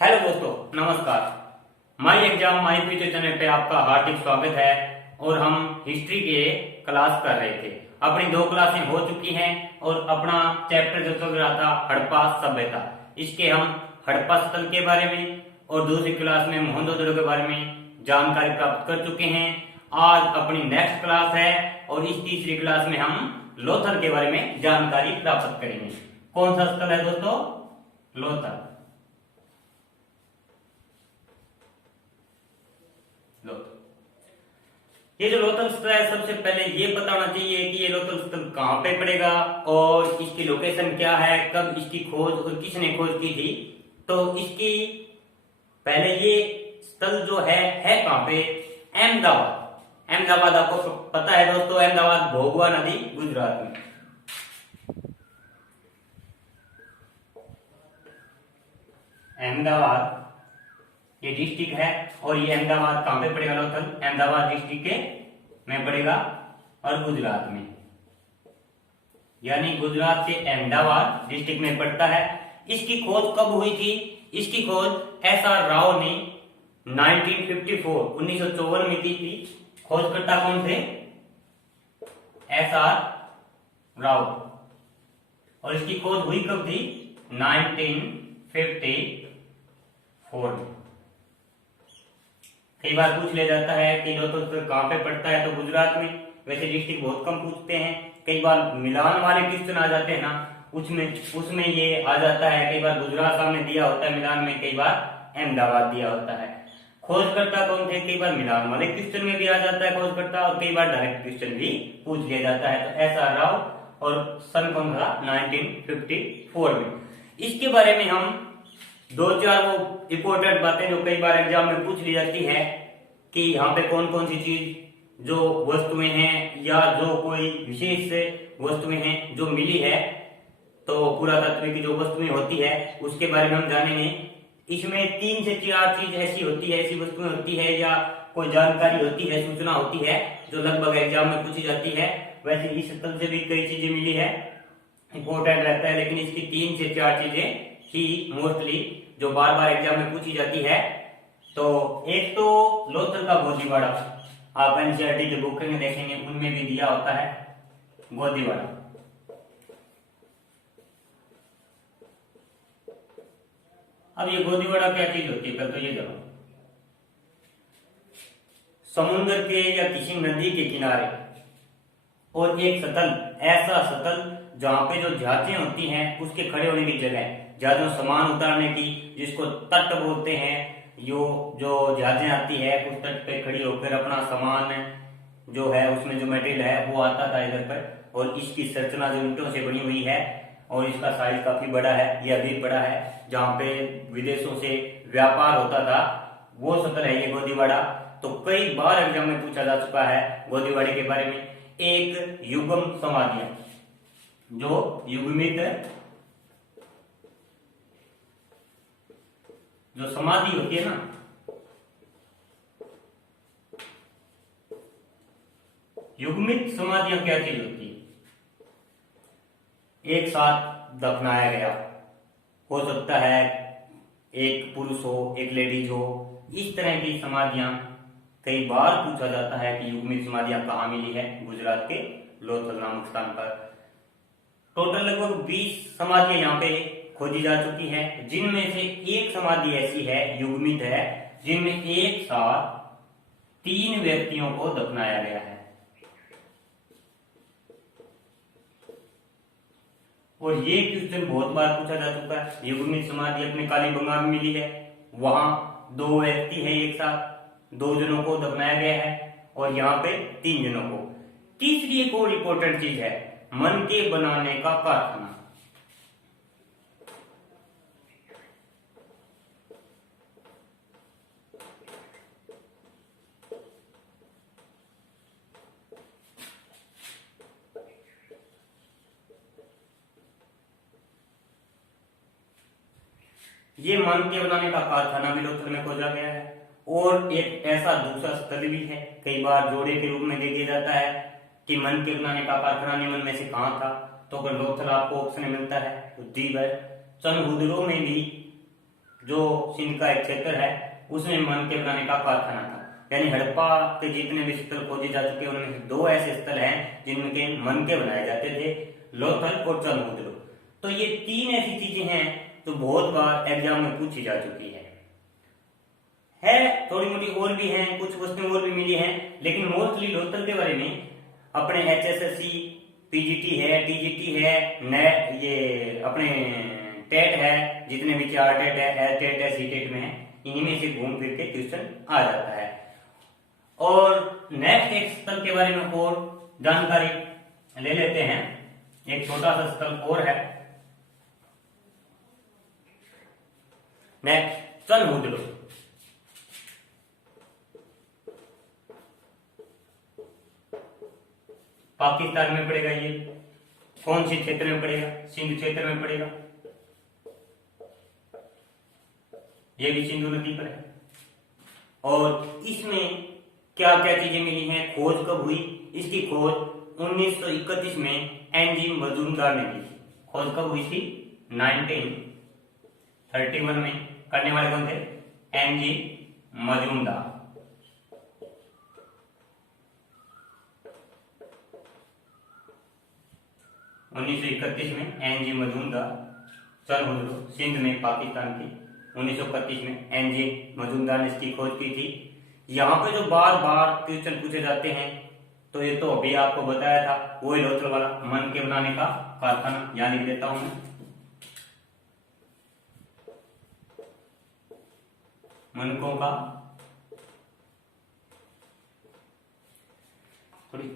Hello दोस्तों, नमस्कार। My exam my future channel पे आपका हार्दिक स्वागत है। और हम हिस्ट्री के क्लास कर रहे थे। अपनी 2 क्लासें हो चुकी हैं और अपना चैप्टर जो चल रहा था हड़प्पा सभ्यता, इसके हम हड़प्पा स्थल के बारे में और दूसरी क्लास में मोहनजोदड़ो के बारे में जानकारी प्राप्त कर चुके हैं। आज अपनी नेक्स्ट क्लास है और इस तीसरी क्लास में हम लोथल के बारे में जानकारी प्राप्त करेंगे। कौन सा स्थल है दोस्तों? लोथल। ये जो लोथल स्थल है, सबसे पहले ये पता होना चाहिए कि ये लोथल स्थल कहाँ पे पड़ेगा और इसकी लोकेशन क्या है, कब इसकी खोज और किसने खोज की थी। तो इसकी पहले ये स्थल जो है कहाँ पे? अहमदाबाद। अहमदाबाद आपको पता है दोस्तों, अहमदाबाद भोगवा नदी गुजरात में। अहमदाबाद ये डिस्ट्रिक्ट है और ये अहमदाबाद कहां पे पड़ेगा? लोथल अहमदाबाद डिस्ट्रिक्ट के में पड़ेगा और गुजरात में, यानी गुजरात के अहमदाबाद डिस्ट्रिक्ट में पड़ता है। इसकी खोज कब हुई थी? इसकी खोज एस.आर. राव ने 1954 में की थी। खोजकर्ता कौन थे? एस.आर. राव। और इसकी खोज हुई कब थी? 1954 में। कई बार पूछ लिया जाता है कि लोथल कहाँ पे पड़ता है, तो गुजरात में। वैसे डिस्ट्रिक्ट बहुत कम पूछते हैं। कई बार मिलान वाले क्वेश्चन आ जाते हैं ना, उसमें ये आ जाता है। कई बार गुजरात सामने दिया होता है मिलान में, कई बार अहमदाबाद दिया होता है। खोजकर्ता कौन थे? कई बार मिलान वाले क्वेश्चन में भी आ जाता है खोजकर्ता, और कई बार डायरेक्ट क्वेश्चन भी पूछ लिया जाता है। तो एस.आर. राव और सन कौन था? 1954 में। इसके बारे में हम 2-4 वो इंपोर्टेंट बातें जो कई बार एग्जाम में पूछ ली जाती है कि यहाँ पे कौन कौन सी चीज जो वस्तुएं हैं या जो कोई विशेष वस्तुएं हैं जो मिली है, तो पुरातत्व की जो वस्तुएं होती है उसके बारे में हम जानेंगे। इसमें 3 से 4 चीज ऐसी होती है, ऐसी वस्तुएं होती है या कोई जानकारी होती है, सूचना होती है जो लगभग एग्जाम में पूछी जाती है। वैसे इस स्थल से भी कई चीजें मिली है, इंपोर्टेंट रहता है, लेकिन इसकी 3 से 4 चीजें ही मोस्टली जो बार बार एग्जाम में पूछी जाती है। तो एक तो लोथल का गोदीवाड़ा, आप एनसीईआरटी के बुक में देखेंगे उनमें भी दिया होता है गोदीवाड़ा। अब ये गोदीवाड़ा क्या चीज होती है? पहले तो ये जानो, समुद्र के या किसी नदी के किनारे और एक सतल, ऐसा सतल जहां पे जो जहाजें होती हैं उसके खड़े होने की जगह, जहाजों सामान उतारने की, जिसको तट बोलते हैं। जो जहाजें आती है उस तट पे खड़ी होकर अपना सामान जो है, उसमें जो मटेरियल है वो आता था इधर पर। और इसकी संरचना जो ईंटों से बनी हुई है और इसका साइज काफी बड़ा है, ये अभी बड़ा है। जहाँ पे विदेशों से व्यापार होता था वो सतल है ये गोदीवाड़ा। तो कई बार एग्जाम में पूछा जा चुका है गोदीवाड़े के बारे में। एक युगम समाधियां, जो युग्मित जो समाधि होती है ना, युग्मित समाधियां क्या चीज होती है? एक साथ दफनाया गया, हो सकता है एक पुरुष हो, एक लेडीज हो, इस तरह की समाधियां कई बार पूछा जाता है कि युग्मित समाधियां कहाँ मिली है? गुजरात के लोथल नामक स्थान पर। टोटल लगभग 20 समाधियां यहाँ पे खोजी जा चुकी है, जिनमें से एक समाधि ऐसी है, युग्मित है, जिनमें एक साथ 3 व्यक्तियों को दफनाया गया है। और ये क्वेश्चन बहुत बार पूछा जा चुका है। युग्मित समाधि अपने कालीबंगा में मिली है, वहां 2 व्यक्ति है एक साथ, 2 जनों को दफनाया गया है और यहाँ पे 3 जनों को। तीसरी एक और इंपॉर्टेंट चीज है, मन के बनाने का कारखाना। ये मन के बनाने का कारखाना भी लोथल में खोजा गया है। और एक ऐसा दूसरा स्थल भी है, कई बार जोड़े के रूप में देखा जाता है कि मन के बनाने का कारखाना निम्न में से कहां था। तो अगर लोथल आपको ऑप्शन में मिलता है तो दी है। चनहुदरो में भी जो सिंध का एक क्षेत्र है उसमें मन के बनाने का कारखाना था। यानी हड़प्पा के जितने भी स्थल खोजे जा चुके हैं उनमें से दो ऐसे स्थल हैं जिनमें के मन के बनाए जाते थे, लोथल और चंद्रमुद्रो। तो ये तीन ऐसी चीजें हैं जो बहुत बार एग्जाम में पूछी जा चुकी है थोड़ी मोटी और भी हैं, कुछ वस्तुएं और भी मिली हैं, लेकिन मोस्टली लोथल के बारे में अपने HSSC, PGT है, TGT है, ये अपने टेट है, जितने भी 4 टेट है, टेट है, सी-टेट में है, इन्हीं में से घूम फिर के क्वेश्चन आ जाता है। और नेक्स्ट एक स्थल के बारे में और जानकारी ले लेते हैं। एक छोटा सा स्थल और है, नेक्स्ट चंद्रमुद्रो। पाकिस्तान में पड़ेगा। ये कौन से क्षेत्र में पड़ेगा? सिंध क्षेत्र में पड़ेगा। ये भी सिंधु नदी पर है। और इसमें क्या क्या चीजें मिली हैं, खोज कब हुई? इसकी खोज 1931 में एनजी मजूमदार ने की। खोज कब हुई थी? 1931 में। करने वाले कौन थे? एनजी मजूमदार। 1931 में एनजी मजूमदार चंद्रमुद्रो सिंध में पाकिस्तान की। 1931 में एनजी मजूमदार ने इसकी खोज की थी। यहाँ पे जो बार बार क्वेश्चन पूछे जाते हैं, तो ये तो अभी आपको बताया था, वही लोथल वाला मन के बनाने का कारखाना। याद लिख देता हूं मैं, मनकों का। थोड़ी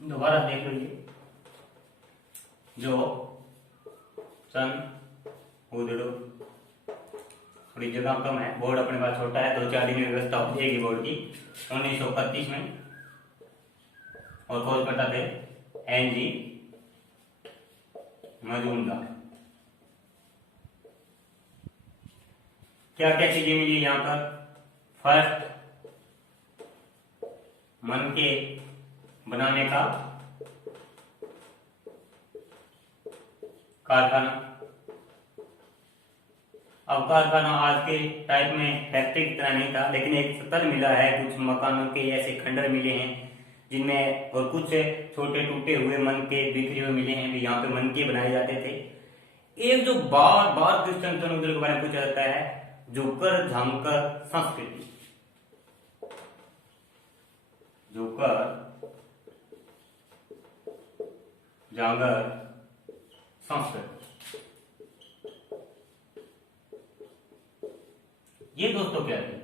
दोबारा देख लीजिए। जो चंद्रमुद्रो, थोड़ी जगह कम है, बोर्ड अपने पास छोटा है, 2-4 दिन में व्यवस्था हो जाएगी बोर्ड की। 1931 में और खोज करता थे एनजी मजूमदार। क्या क्या चीजें मिली यहाँ पर? फर्स्ट, मन के बनाने का कारखाना। अब कारखाना आज के टाइप में फैक्ट्री की तरह नहीं था, लेकिन एक स्थल मिला है, कुछ मकानों के ऐसे खंडर मिले हैं जिनमें, और कुछ छोटे टूटे हुए मन के बिखरे हुए मिले हैं, यहाँ पे मन के बनाए जाते थे। एक जो बार बार क्वेश्चन चंद्रमुद्रो के बारे में पूछा जाता है, जोकर झांकर संस्कृति। जोकर जांगर संस्कृति, ये दोस्तों क्या थे?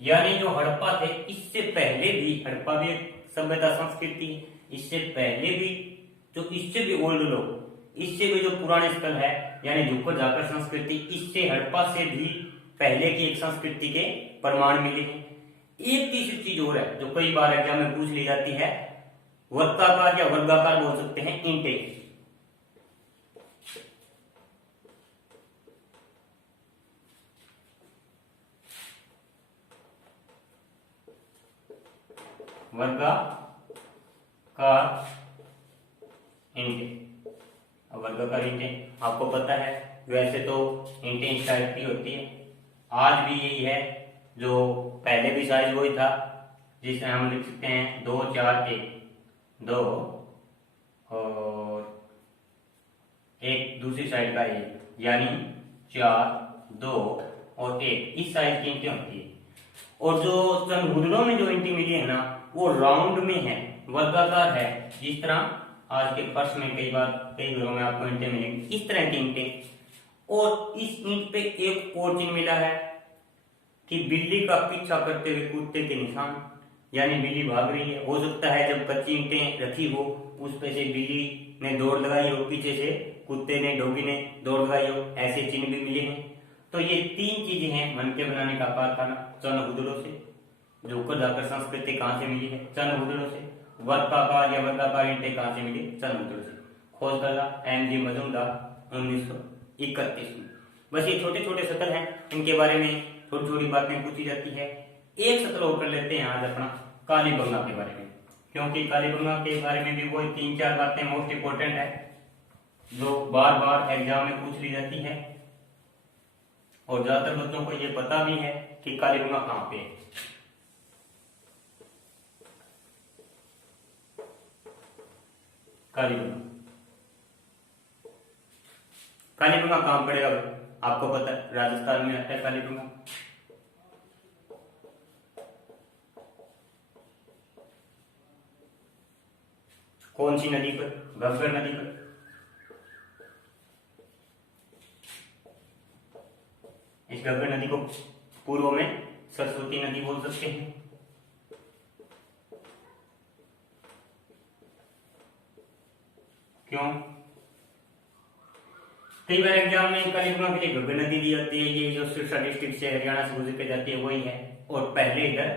यानी जो हड़प्पा थे, इससे पहले भी, हड़प्पा भी एक सभ्यता संस्कृति, इससे पहले भी जो इससे भी ओल्ड लोग, इससे भी जो पुराने स्थल है, यानी जोकर जाकर संस्कृति, इससे हड़प्पा से भी पहले की एक संस्कृति के प्रमाण मिले हैं। एक तीसरी चीज और है जो कई बार एग्जाम में पूछ ली जाती है, वर्गाकार या वर्गाकार बोल सकते हैं, ईंटें। वर्गाकार ईंटें। अब वर्गाकार ईंटें आपको पता है, वैसे तो ईंटें इस टाइप की होती है, आज भी यही है, जो पहले भी साइज वही था, जिसमें हम लिख सकते हैं 2 4 1, 2 और एक दूसरी साइड का 1, यानी 4 2 और 1, इस साइज की ईंटें होती है। और जो चंद्रमुद्रो में जो ईंटें मिली है ना, वो राउंड में है, वर्गाकार है, जिस तरह आज के फर्श में कई बार कई घरों में आपको ईंटें मिलेंगी, इस तरह की ईंटें। और इस ईंट पे एक और चीज मिला है कि बिल्ली का पीछा करते हुए कुत्ते के निशान, यानी बिल्ली भाग रही है। हो सकता है जब कच्ची ईंटें रखी हो, उस पे से बिल्ली ने दौड़ लगाई हो, पीछे से कुत्ते ने, डॉगी ने दौड़ लगाई हो, ऐसे चिन्ह भी मिले हैं। तो ये 3 चीजें हैं मन के बनाने का कारखाना चंद्रमुद्रो से। जोकर जाकर संस्कृति कहाँ से मिली है? चंद्रमुद्रो से। वर्गाकार या वर्गाकार ईंटें कहाँ से मिली? चंद्रमुद्रो से। खोज करना एनजी मजूमदार 1931 में। बस ये छोटे छोटे सतल हैं, इनके बारे में थोड़ी थोड़ी बातें पूछी जाती है। एक सत्र और कर लेते हैं आज अपना कालीबंगा के बारे में, क्योंकि कालीबंगा के बारे में भी वही 3-4 बातें मोस्ट इंपोर्टेंट है। जो बार बार एग्जाम में पूछ ली जाती है और ज्यादातर बच्चों को ये पता भी है कि कालीबंगा कहाँ पे है। कालीबंगा, कालीबंगा कहाँ पड़ेगा? आपको पता है राजस्थान में आता है कालीबंगा। कौन सी नदी पर? घग्गर नदी पर। इस घग्गर नदी को पूर्व में सरस्वती नदी बोल सकते हैं। क्यों? कई बार एग्जाम में कालीबंगा के लिए घग्गर नदी दी जाती है, ये जो सिरसा डिस्ट्रिक्ट से हरियाणा से गुजर के जाती है वही है, और पहले इधर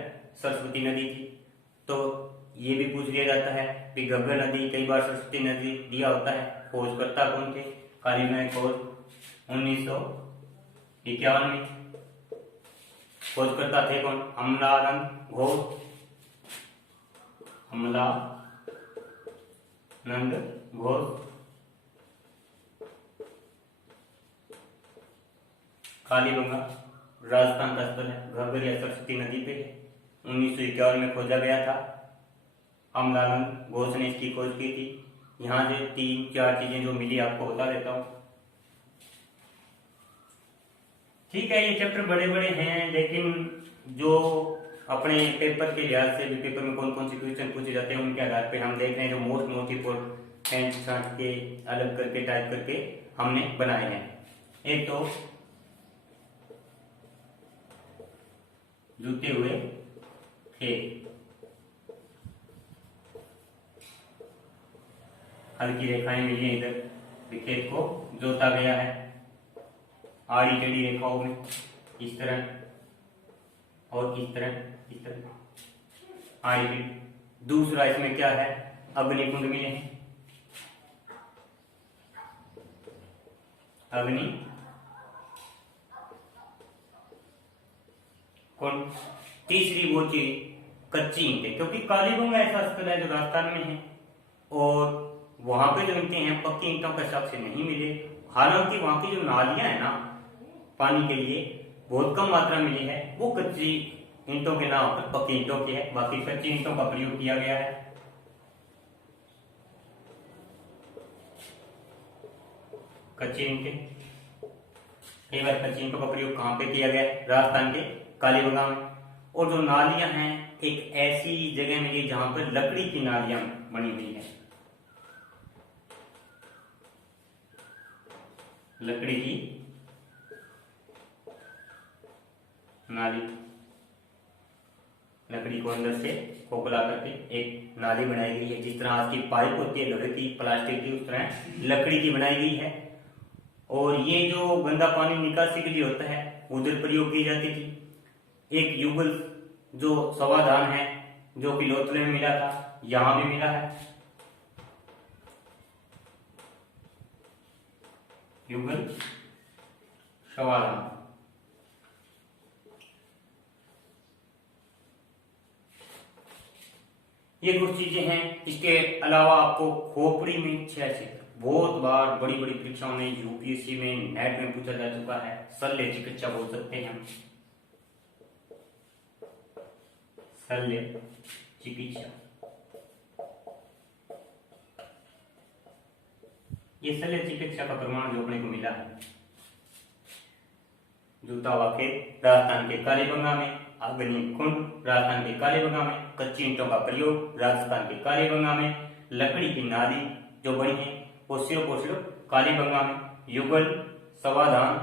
सरस्वती नदी थी। तो ये भी पूछ लिया जाता है कि घग्गर नदी कई बार सरस्वती नदी दिया होता है। खोजकर्ता कौन थे? कालीबंगा खोज 1951 में। खोजकर्ता थे कौन? अमलानंद घोष, अमलानंद घोष। कालीबंगा राजस्थान का स्थल है, घग्गर या सरस्वती नदी पे 1951 में खोजा गया था। अमलानंद घोष ने इसकी खोज की थी। यहाँ से 3-4 चीजें जो मिली आपको बता देता हूँ। ठीक है, ये चैप्टर बड़े बड़े हैं, लेकिन जो अपने पेपर के लिहाज से भी पेपर में कौन कौन से क्वेश्चन पूछे जाते हैं उनके आधार पे हम देख रहे हैं जो मोस्ट इंपोर्टेंट छांट के अलग करके टाइप करके हमने बनाए हैं। एक तो जुते हुए खेत, हल्की रेखाएं मिली हैं इधर, खेत को जोता गया है आड़ी टेढ़ी रेखाओं में, इस तरह और इस तरह, इस तरह आड़ी टेढ़ी। दूसरा इसमें क्या है? अग्निकुंड मिले हैं, अग्नि कौन? तीसरी वो चीज कच्ची ईंटें, क्योंकि कालीबंगा ऐसा स्थल है जो राजस्थान में है और वहां पे जो ईंटें हैं पक्की ईंटों के हिसाब से नहीं मिले। हालांकि वहां की जो नालियां है ना पानी के लिए बहुत कम मात्रा मिली है, वो कच्ची ईंटों के नाम पर पक्की ईंटों की है, बाकी कच्ची ईंटों का प्रयोग किया गया है। कच्ची ईंटें, कई बार कच्ची ईंटों का प्रयोग कहां पे किया गया है? राजस्थान के कालीबंगा में। और जो नालियां हैं एक ऐसी जगह मिली जहां पर लकड़ी की नालियां बनी हुई है, लकड़ी की नाली, लकड़ी को अंदर से खोखला करके एक नाली बनाई गई है। जिस तरह आज की पाइप होती है लोहे की, प्लास्टिक की, उस तरह लकड़ी की बनाई गई है। और ये जो गंदा पानी निकासी के लिए होता है उधर प्रयोग की जाती थी। एक युगल जो समाधान है जो कि लोथले में मिला था, यहां भी मिला है, युगल समाधान। ये कुछ चीजें हैं। इसके अलावा आपको खोपड़ी में 6 क्षेत्र बहुत बार बड़ी बड़ी परीक्षाओं में, यूपीएससी में, नेट में पूछा जा चुका है। शल्य चिकित्सा बोल सकते हैं हम, शल्य चिकित्सा। ये शल्य चिकित्सा का प्रमाण जो अपने को मिला है जूता हुआ खेत राजस्थान के कालीबंगा में, अग्निकुंड राजस्थान के कालीबंगा में, कच्ची ईंटों का प्रयोग राजस्थान के कालीबंगा में, लकड़ी की नाली जो बनी है वो सिर्फ कालीबंगा में, युगल समाधान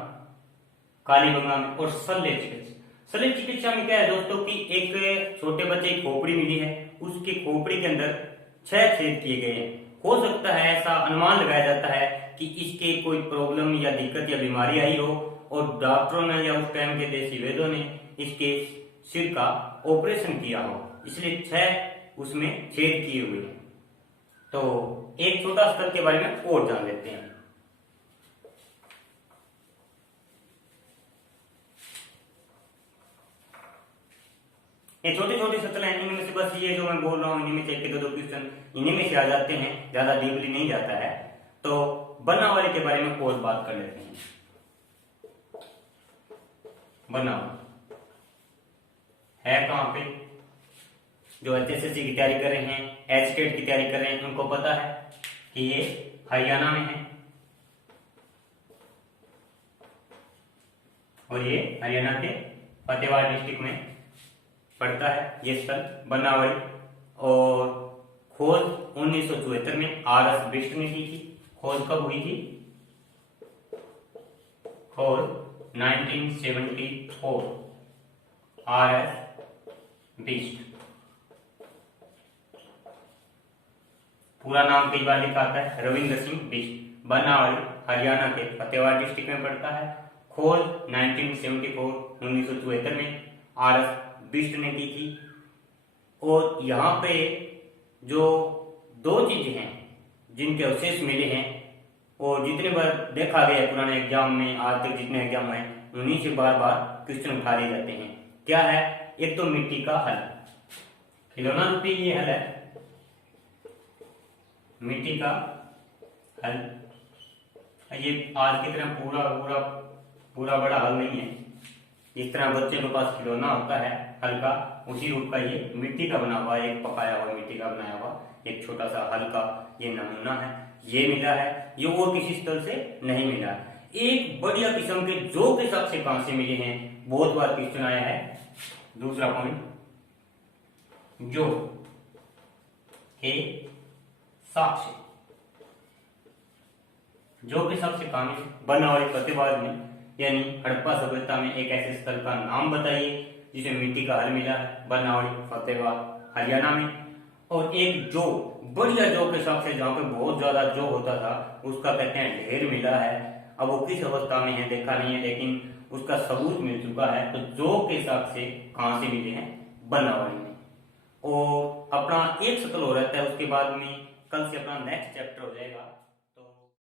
कालीबंगा में, और शल्य चिकित्सा। शल्य चिकित्सा में क्या है दोस्तों कि एक छोटे बच्चे की खोपड़ी मिली है, उसकी खोपड़ी के अंदर 6 छेद किए गए हैं। हो सकता है ऐसा अनुमान लगाया जाता है कि इसके कोई प्रॉब्लम या दिक्कत या बीमारी आई हो और डॉक्टरों ने या उस टाइम के देसी वैद्यों ने इसके सिर का ऑपरेशन किया हो, इसलिए 6 उसमें छेद किए हुए हैं। तो एक छोटा स्थल के बारे में और जान लेते हैं। ये छोटे छोटे सतल हैं, इनमें से बस ये जो मैं बोल रहा हूँ इनमें से एक दो क्वेश्चन इन्हीं में से आ जाते हैं, ज्यादा डीपली नहीं जाता है। तो बनावली के बारे में और बात कर लेते हैं। बनावली है कहां पे? जो एचएसएससी की तैयारी कर रहे हैं, एचटेट की तैयारी कर रहे हैं, उनको पता है कि ये हरियाणा में है और ये हरियाणा के फतेहबाद डिस्ट्रिक्ट में पड़ता है ये स्थल बनावली। और खोज 1974 में आर.एस. बिष्ट ने की थी। खोज कब हुई थी? खोज 1974, आर.एस. बिष्ट। पूरा नाम कई बार लिखा आता है, रविंद्र सिंह बिष्ट। बनावली हरियाणा के फतेहबाद डिस्ट्रिक्ट में पड़ता है। खोज 1974 में आर.एस. बिष्ट ने की थी। और यहाँ पे जो दो चीजें हैं जिनके अवशेष मिले हैं और जितने बार देखा गया है पुराने एग्जाम में, आज तक जितने एग्जाम हैं उन्हीं से बार बार क्वेश्चन उठा लिए जाते हैं। क्या है? एक तो मिट्टी का हल, खिलौना रूपी ये हल है, मिट्टी का हल। ये आज की तरह पूरा बड़ा हल नहीं है। इस तरह बच्चे के पास खिलौना होता है हल्का, उसी रूप का ये मिट्टी का बना हुआ, एक पकाया हुआ मिट्टी का बनाया हुआ एक छोटा सा हल्का ये नमूना है। ये मिला है, ये और किसी स्थल से नहीं मिला। एक बढ़िया किस्म के जो के हिसाब से कहां से मिले हैं, बहुत बार क्वेश्चन आया है। दूसरा पॉइंट, जो के साक्ष्य, जो के साक्ष्य कहां मिले? बनावली फतेहबाद में, यानी हड़प्पा सभ्यता में एक ऐसे स्थल का नाम बताइए जिसमें मिट्टी का हल मिला है। बनावली फतेहबाद हरियाणा में। और एक जो बढ़िया जो के साक्ष्य, जहाँ पे बहुत ज्यादा जो होता था उसका कहते हैं ढेर मिला है। अब वो किस अवस्था में है देखा नहीं है, लेकिन उसका सबूत मिल चुका है। तो जो के साक्ष्य कहां से मिले हैं? बनावली में। और अपना एक शक्ल हो रहता है, उसके बाद में कल से अपना नेक्स्ट चैप्टर हो जाएगा।